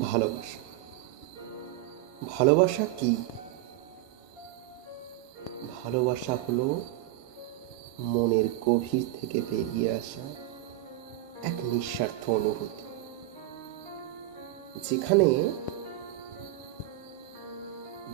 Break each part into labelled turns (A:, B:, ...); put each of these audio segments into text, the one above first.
A: ভালোবাসা। ভালোবাসা কি? ভালোবাসা হলো মনের গভীর থেকে বেরিয়ে আসা এক নিঃস্বার্থ অনুভূতি। যেখানে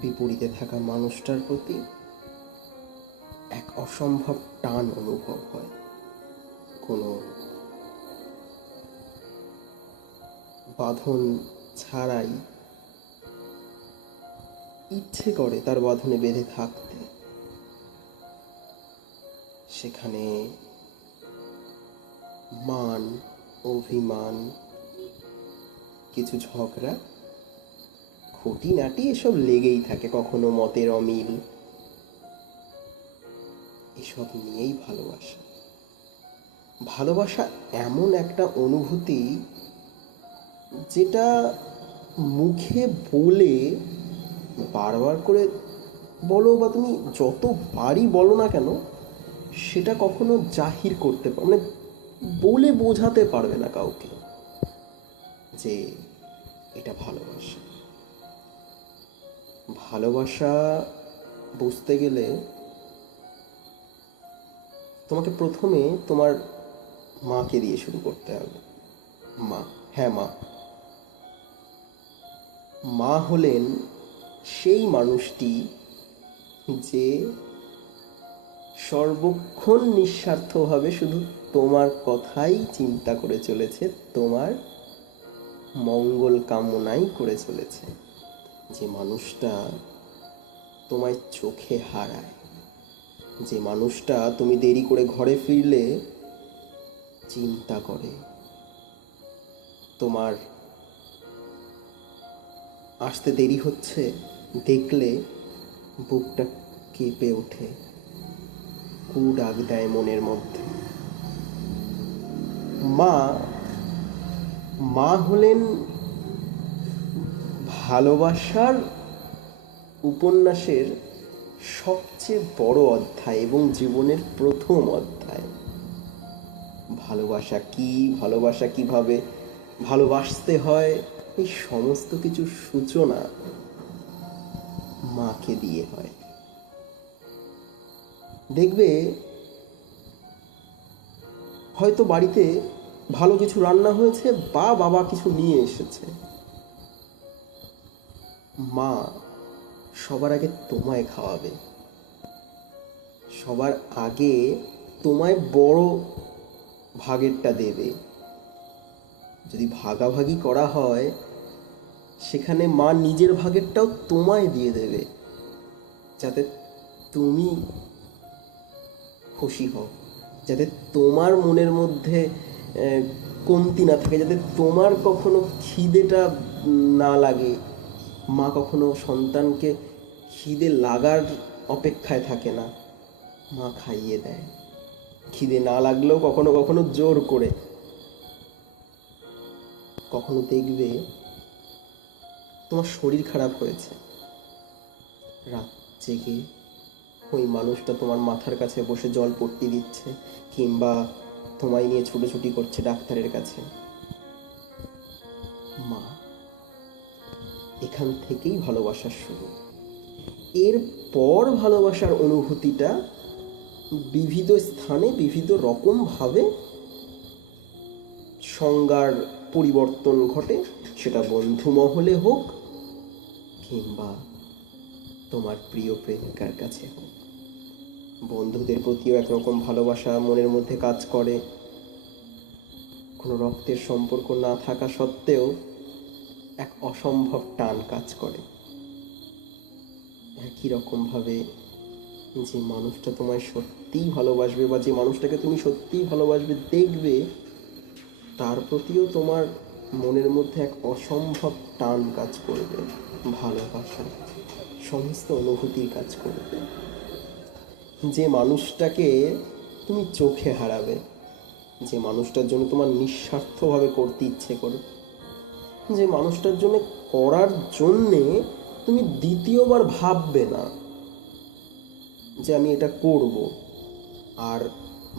A: বিপরীতে থাকা মানুষটার প্রতি এক অসম্ভব টান অনুভব হয়। কোনো বাঁধন ছাড়াই ইচ্ছে করে তার বাঁধনে বেঁধে থাকতে। সেখানে মান, অভিমান, কিছু ঝগড়া খুঁটিনাটি এসব লেগেই থাকে, কখনো মতের অমিল। এসব নিয়েই ভালোবাসা। ভালোবাসা এমন একটা অনুভূতি যেটা মুখে বলে বারবার করে বলো বা তুমি যতবারই বলো না কেন, সেটা কখনো জাহির করতে পার মানে বলে বোঝাতে পারবে না কাউকে যে এটা ভালোবাসা। ভালোবাসা বুঝতে গেলে তোমাকে প্রথমে তোমার মাকে দিয়ে শুরু করতে হবে। মা হ্যাঁ মা। মা হলেন সেই মানুষটি যে সর্বক্ষণ নিঃস্বার্থভাবে শুধু তোমার কথাই চিন্তা করে চলেছে, তোমার মঙ্গল কামনাই করে চলেছে। যে মানুষটা তোমায় চোখে হারায়, যে মানুষটা তুমি দেরি করে ঘরে ফিরলে চিন্তা করে, তোমার আসতে দেরি হচ্ছে, দেখলে বুকটা কেঁপে ওঠে। কু ডাক দেয় মনের মধ্যে। মা মা হলেন ভালোবাসার উপন্যাসের সবচেয়ে বড় অধ্যায় এবং জীবনের প্রথম অধ্যায়। ভালোবাসা কি, ভালোবাসা কীভাবে ভালোবাসতে হয় এই সমস্ত কিছু সূচনা মাকে দিয়ে হয়। দেখবে, হয়তো বাড়িতে ভালো কিছু রান্না হয়েছে বা বাবা কিছু নিয়ে এসেছে। মা সবার আগে তোমায় খাওয়াবে। সবার আগে তোমায় বড় ভাগেরটা দেবে। যদি ভাগাভাগি করা হয়, সেখানে মা নিজের ভাগেরটাও তোমায় দিয়ে দেবে, যাতে তুমি খুশি হও, যাতে তোমার মনের মধ্যে কমতি না থাকে, যাতে তোমার কখনো খিদেটা না লাগে। মা কখনো সন্তানকে খিদে লাগার অপেক্ষায় থাকে না, মা খাইয়ে দেয়। খিদে না লাগলেও কখনো কখনো জোর করে। কখনো দেখবে তোমার শরীর খারাপ হয়েছে। রাত জেগে ওই মানুষটা তোমার মাথার কাছে বসে জল পট্টি দিচ্ছে কিংবা তোমায় নিয়ে ছুটোছুটি করছে ডাক্তারের কাছে। মা, এখান থেকেই ভালোবাসার শুরু। এরপর ভালোবাসার অনুভূতিটা বিবিধ স্থানে বিবিধ রকমভাবে সংজ্ঞার পরিবর্তন ঘটে, সেটা বন্ধু মহলে হোক কিংবা তোমার প্রিয় প্রেমিকার কাছে হোক। বন্ধুদের প্রতিও একরকম ভালোবাসা মনের মধ্যে কাজ করে। কোনো রক্তের সম্পর্ক না থাকা সত্ত্বেও এক অসম্ভব টান কাজ করে। একই রকমভাবে যে মানুষটা তোমায় সত্যিই ভালোবাসবে বা যে মানুষটাকে তুমি সত্যিই ভালোবাসবে, দেখবে তার প্রতিও তোমার মনের মধ্যে এক অসম্ভব টান কাজ করবে, ভালোবাসা, সমস্ত অনুভূতির কাজ করবে। যে মানুষটাকে তুমি চোখে হারাবে, যে মানুষটার জন্য তোমার নিঃস্বার্থভাবে করতে ইচ্ছে করে যে মানুষটার জন্য করার জন্যে তুমি দ্বিতীয়বার ভাববে না যে আমি এটা করব। আর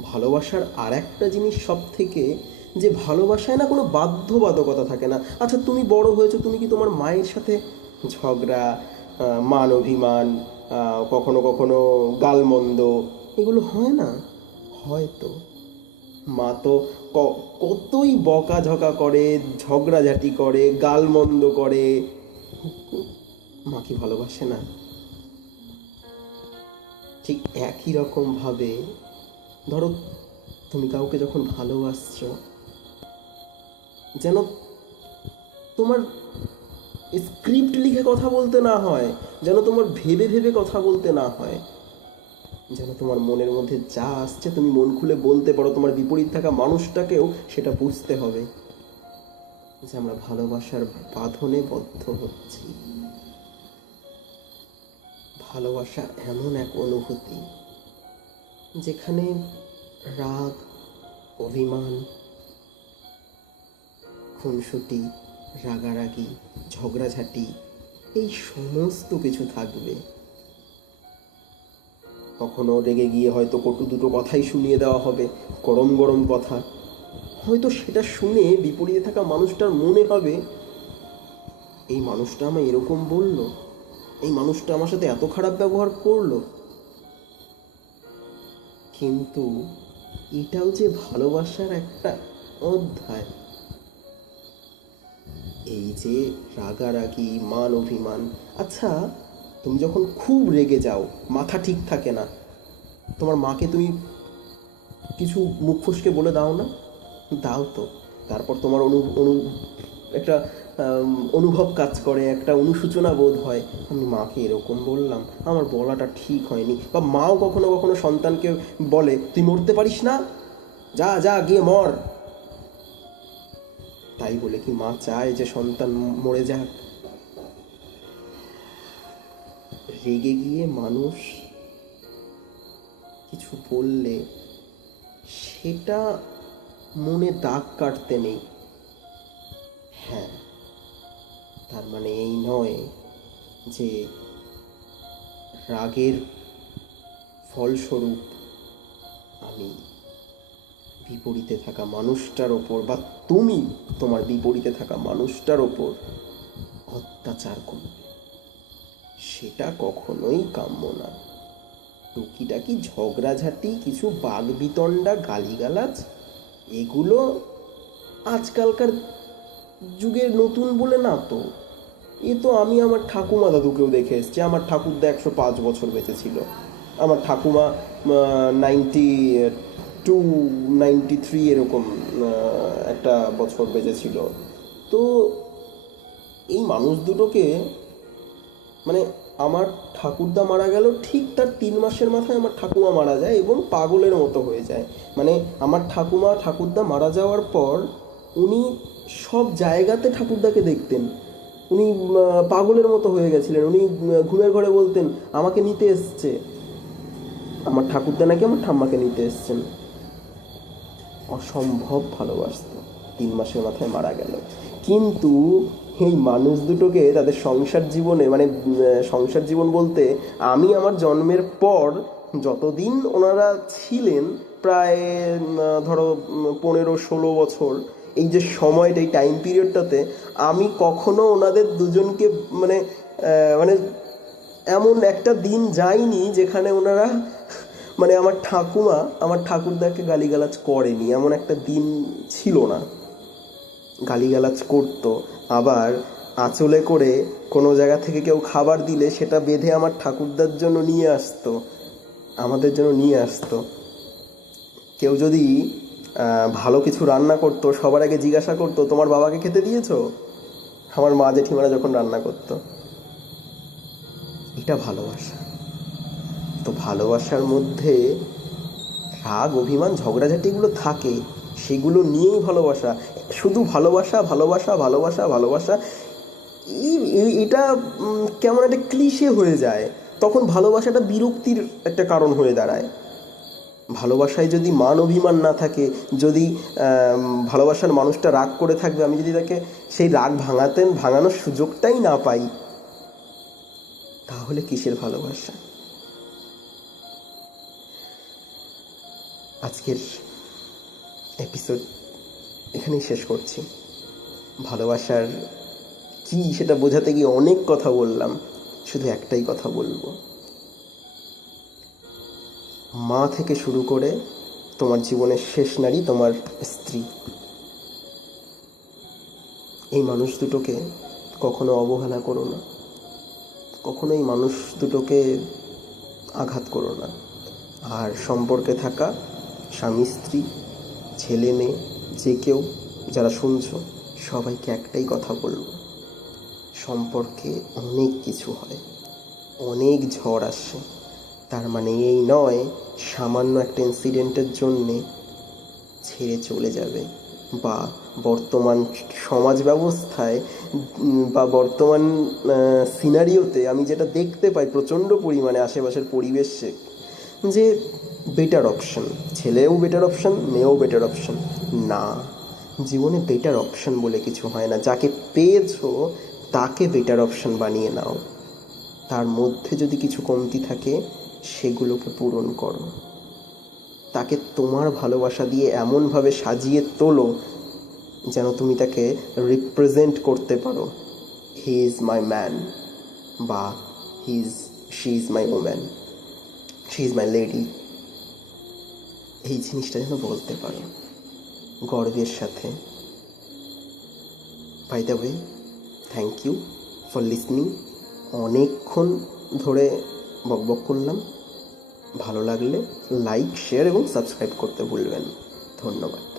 A: ভালোবাসার আর একটা জিনিস সব থেকে যে ভালোবাসায় না কোনো বাধ্যবাধকতা থাকে না। আচ্ছা তুমি বড় হয়েছো, তুমি কি তোমার মায়ের সাথে ঝগড়া মান অভিমান কখনো কখনো গালমন্দ এগুলো হয় না? হয়তো মা তো কতই বকাঝকা করে, ঝগড়াঝাটি করে, গালমন্দ করে। মা কি ভালোবাসে না? ঠিক একই রকম ভাবে, ধরো তুমি কাউকে যখন ভালোবাসছো যেন তোমার স্ক্রিপ্ট লিখে কথা বলতে না হয়, যেন তোমার ভেবে ভেবে কথা বলতে না হয়, যেন তোমার মনের মধ্যে যা আসছে তুমি মন খুলে বলতে পারো, তোমার বিপরীত থাকা মানুষটাকেও সেটা বুঝতে হবে। যে আমরা ভালোবাসার বাঁধনে বদ্ধ হচ্ছি। ভালোবাসা এমন এক অনুভূতি, যেখানে রাগ, অভিমান খুনসুটি রাগারাগি, ঝগড়াঝাটি, এই সমস্ত কিছু থাকবে। কখনো রেগে গিয়ে হয়তো কটু দুটো কথাই শুনিয়ে দেওয়া হবে, গরম গরম কথা। হয়তো সেটা শুনে বিপরীতে থাকা মানুষটার মনে হবে, এই মানুষটা আমায় এরকম বলল? এই মানুষটা আমার সাথে এত খারাপ ব্যবহার করল? কিন্তু এটাও যে ভালোবাসার একটা অধ্যায়। এই যে রাগারাগি, মান অভিমান আচ্ছা তুমি যখন খুব রেগে যাও, মাথা ঠিক থাকে না, তোমার মাকে তুমি কিছু মুখ ফুসকে বলে দাও না? দাও তো। তারপর তোমার অনু অনু, একটা অনুভব কাজ করে, একটা অনুসূচনা বোধ হয়। আমি মাকে এরকম বললাম, আমার বলাটা ঠিক হয়নি। বা মাও কখনো কখনো সন্তানকে বলে, তুই মরতে পারিস না? যা যা, গিয়ে মর। তাই বলে কি মা চায় যে সন্তান মরে যাক? রেগে গিয়ে মানুষ কিছু বললে সেটা মনে দাগ কাটতে নেই। হ্যাঁ তার মানে এই নয় যে রাগের ফলস্বরূপ বিপরীতে থাকা মানুষটার ওপর বা তুমি তোমার বিপরীতে থাকা মানুষটার ওপর অত্যাচার করবে। সেটা কখনোই কাম্য না। টুকিটাকি ঝগড়াঝাটি, কিছু বাঘ বিতণ্ডা গালিগালাজ, এগুলো আজকালকার যুগের নতুন বলে না তো। এ তো আমি আমার ঠাকুমা দাদুকেও দেখে এসছি। আমার ঠাকুরদা একশো পাঁচ বছর বেঁচে ছিল। আমার ঠাকুমা নাইনটি টু নাইনটি থ্রি এরকম একটা বছর বেঁচে ছিল তো এই মানুষ দুটোকে মানে আমার ঠাকুরদা মারা গেল, ঠিক তার তিন মাসের মাথায় আমার ঠাকুমা মারা যায় এবং পাগলের মতো হয়ে যায়। মানে আমার ঠাকুমা, ঠাকুরদা মারা যাওয়ার পর উনি সব জায়গাতে ঠাকুরদাকে দেখতেন। উনি পাগলের মতো হয়ে গেছিলেন। উনি ঘুমের ঘরে বলতেন, আমাকে নিতে এসছে। আমার ঠাকুরদা নাকি আমার ঠাম্মাকে নিতে এসছেন। অসম্ভব ভালোবাসত। তিন মাসের মাথায় মারা গেল। কিন্তু এই মানুষ দুটোকে তাদের সংসার জীবনে মানে সংসার জীবন বলতে আমি আমার জন্মের পর যতদিন ওনারা ছিলেন, প্রায় ধরো, পনেরো, ষোলো বছর, এই যে সময়টা, এই টাইম পিরিয়ডটাতে আমি কখনো ওনাদের দুজনকে মানে মানে এমন একটা দিন যায়নি যেখানে ওনারা মানে আমার ঠাকুমা আমার ঠাকুরদাকে গালিগালাজ করেনি, এমন একটা দিন ছিল না। গালিগালাজ করতো, আবার আঁচলে করে কোনো জায়গা থেকে কেউ খাবার দিলে সেটা বেঁধে আমার ঠাকুরদার জন্য নিয়ে আসতো, আমাদের জন্য নিয়ে আসতো। কেউ যদি ভালো কিছু রান্না করতো, সবার আগে জিজ্ঞাসা করতো, তোমার বাবাকে খেতে দিয়েছ? আমার মা জেঠিমারা যখন রান্না করতো। এটা ভালোবাসা। তো ভালোবাসার মধ্যে রাগ, অভিমান, ঝগড়াঝাটিগুলো থাকে, সেগুলো নিয়েই ভালোবাসা। শুধু ভালোবাসা ভালোবাসা ভালোবাসা ভালোবাসা, এই- এটা কেমন একটা ক্লিশে হয়ে যায়। তখন ভালোবাসাটা বিরক্তির একটা কারণ হয়ে দাঁড়ায়। ভালোবাসায় যদি মান অভিমান না থাকে, যদি ভালোবাসার মানুষটা রাগ করে থাকবে, আমি যদি তাকে সেই রাগ ভাঙাতেন, ভাঙানোর সুযোগটাই না পাই, তাহলে কিসের ভালোবাসা? আজকের এপিসোড এখানেই শেষ করছি। ভালোবাসার কি সেটা বোঝাতে গিয়ে অনেক কথা বললাম, শুধু একটাই কথা বলব। মা থেকে শুরু করে তোমার জীবনের শেষ নারী তোমার স্ত্রী। এই মানুষ দুটোকে কখনো অবহেলা করো না, কখনো এই মানুষ দুটোকে আঘাত করো না। আর সম্পর্কে থাকা স্বামী, স্ত্রী, ছেলে, মেয়ে, যে কেউ, যারা শুনছ, সবাইকে একটাই কথা বলব। সম্পর্কে অনেক কিছু হয়, অনেক ঝড় আসে। তার মানে এই নয়, সামান্য একটা ইনসিডেন্টের জন্যে ছেড়ে চলে যাবে বা বর্তমান সমাজ ব্যবস্থায় বা বর্তমান সিনারিওতে আমি যেটা দেখতে পাই প্রচণ্ড পরিমাণে আশেপাশের পরিবেশে যে বেটার অপশন ছেলেও বেটার অপশন মেয়েও বেটার অপশন না, জীবনে বেটার অপশন বলে কিছু হয় না। যাকে পেয়েছ, তাকে বেটার অপশন বানিয়ে নাও। তার মধ্যে যদি কিছু কমতি থাকে, সেগুলোকে পূরণ করো। তাকে তোমার ভালোবাসা দিয়ে এমনভাবে সাজিয়ে তোলো, যেন তুমি তাকে রিপ্রেজেন্ট করতে পারো। হি ইজ মাই ম্যান, বা he is, she is my woman, she is my lady. এই জিনিসটা যেন বলতে পারো। গর্বের সাথে। By the way thank you for listening অনেকক্ষণ ধরে বকবক করলাম। ভালো লাগলে লাইক শেয়ার এবং সাবস্ক্রাইব করতে ভুলবেন ধন্যবাদ।